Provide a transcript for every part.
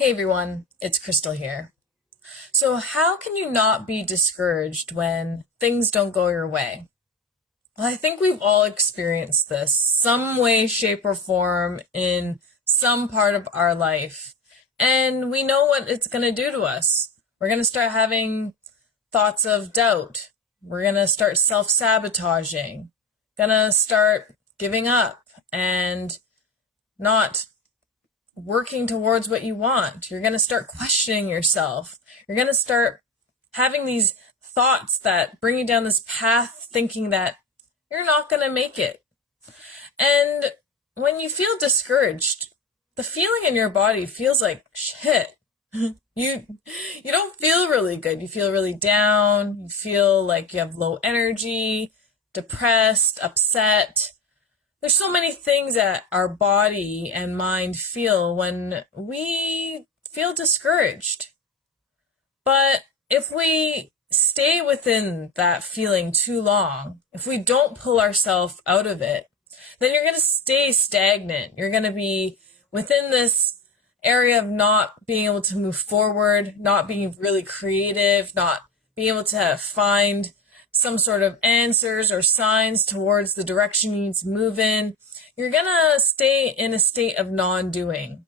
Hey everyone, it's Krystallee here. So, how can you not be discouraged when things don't go your way? Well, I think we've all experienced this some way, shape, or form in some part of our life. And we know what it's going to do to us. We're going to start having thoughts of doubt. We're going to start self sabotaging, going to start giving up and not working towards what you want. You're going to start questioning yourself. You're going to start having these thoughts that bring you down this path thinking that you're not going to make it. And when you feel discouraged, the feeling in your body feels like shit. You don't feel really good. You feel really down. You feel like you have low energy, depressed, upset. There's so many things that our body and mind feel when we feel discouraged. But if we stay within that feeling too long, if we don't pull ourselves out of it, then you're going to stay stagnant. You're going to be within this area of not being able to move forward, not being really creative, not being able to find some sort of answers or signs towards the direction you need to move in. You're going to stay in a state of non-doing.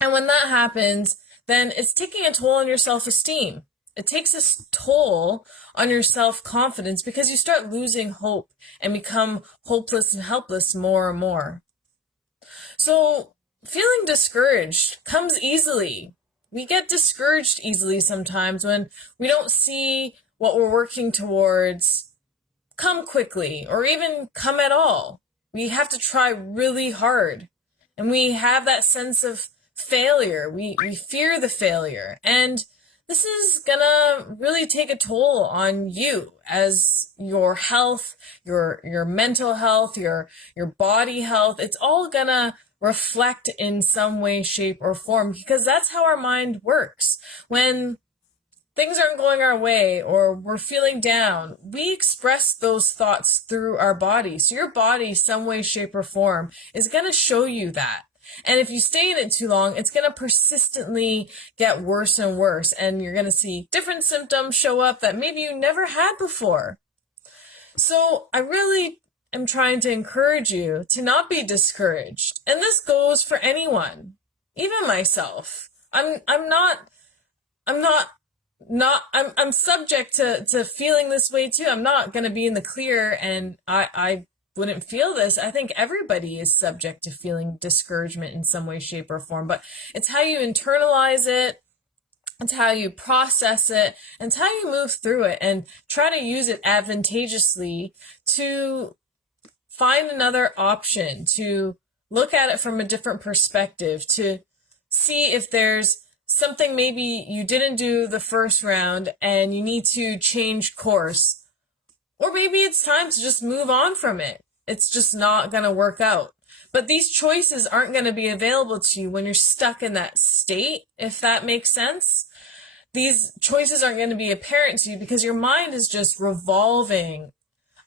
And when that happens, then it's taking a toll on your self-esteem. It takes a toll on your self-confidence because you start losing hope and become hopeless and helpless more and more. So feeling discouraged comes easily. We get discouraged easily sometimes when we don't see what we're working towards come quickly or even come at all. We have to try really hard, and we have that sense of failure. We fear the failure, and this is gonna really take a toll on you as your health, your mental health, your body health. It's all gonna reflect in some way, shape, or form because that's how our mind works. When things aren't going our way or we're feeling down, we express those thoughts through our body. So your body, some way, shape, or form, is going to show you that. And if you stay in it too long, it's going to persistently get worse and worse. And you're going to see different symptoms show up that maybe you never had before. So I really am trying to encourage you to not be discouraged. And this goes for anyone, even myself. I'm subject to feeling this way too. I'm not going to be in the clear, and I wouldn't feel this. I think everybody is subject to feeling discouragement in some way, shape, or form, but it's how you internalize it, it's how you process it, and it's how you move through it and try to use it advantageously to find another option, to look at it from a different perspective, to see if there's something maybe you didn't do the first round and you need to change course. Or maybe it's time to just move on from it. It's just not going to work out. But these choices aren't going to be available to you when you're stuck in that state, if that makes sense. These choices aren't going to be apparent to you because your mind is just revolving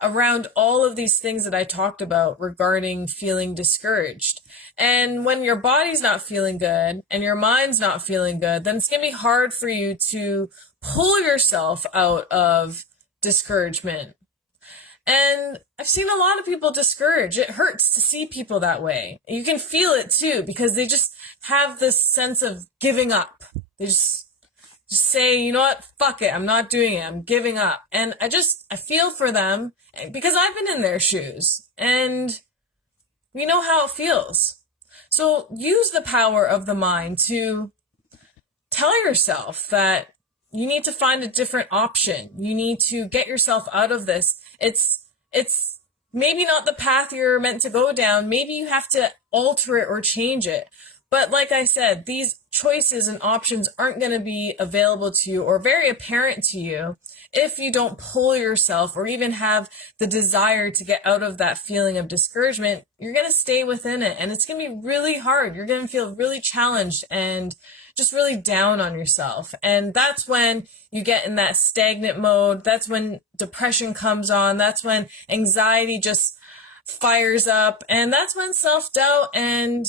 around all of these things that I talked about regarding feeling discouraged. And when your body's not feeling good and your mind's not feeling good, then it's going to be hard for you to pull yourself out of discouragement. And I've seen a lot of people discouraged. It hurts to see people that way. You can feel it too because they just have this sense of giving up. They just say, you know what, fuck it, I'm not doing it, I'm giving up. And I feel for them because I've been in their shoes and we know how it feels. So use the power of the mind to tell yourself that you need to find a different option. You need to get yourself out of this. It's maybe not the path you're meant to go down. Maybe you have to alter it or change it. But like I said, these choices and options aren't going to be available to you or very apparent to you if you don't pull yourself or even have the desire to get out of that feeling of discouragement. You're going to stay within it, and it's going to be really hard. You're going to feel really challenged and just really down on yourself. And that's when you get in that stagnant mode. That's when depression comes on. That's when anxiety just fires up. And that's when self-doubt and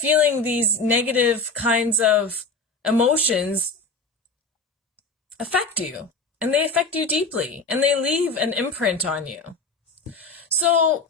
feeling these negative kinds of emotions affect you, and they affect you deeply, and they leave an imprint on you. So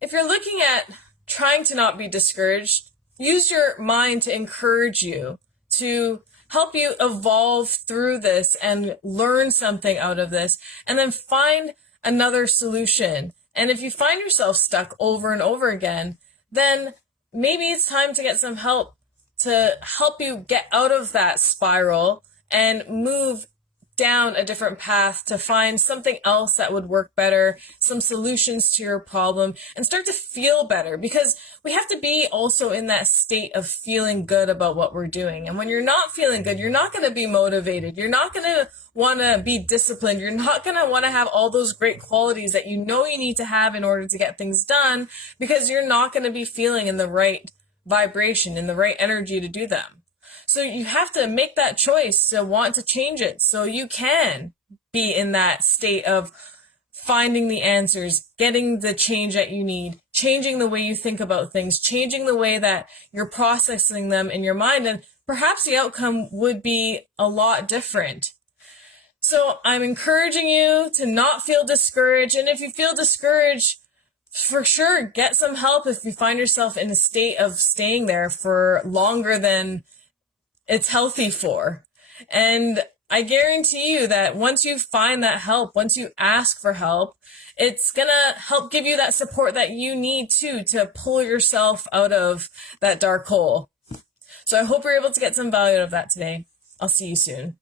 if you're looking at trying to not be discouraged, use your mind to encourage you, to help you evolve through this and learn something out of this, and then find another solution. And if you find yourself stuck over and over again, then maybe it's time to get some help to help you get out of that spiral and move down a different path to find something else that would work better, some solutions to your problem, and start to feel better, because we have to be also in that state of feeling good about what we're doing. And when you're not feeling good, you're not going to be motivated. You're not going to want to be disciplined. You're not going to want to have all those great qualities that you know you need to have in order to get things done, because you're not going to be feeling in the right vibration, in the right energy to do them. So you have to make that choice to want to change it so you can be in that state of finding the answers, getting the change that you need, changing the way you think about things, changing the way that you're processing them in your mind, and perhaps the outcome would be a lot different. So I'm encouraging you to not feel discouraged, and if you feel discouraged, for sure, get some help if you find yourself in a state of staying there for longer than it's healthy for. And I guarantee you that once you find that help, once you ask for help, it's gonna help give you that support that you need to pull yourself out of that dark hole. So I hope you're able to get some value out of that today. I'll see you soon.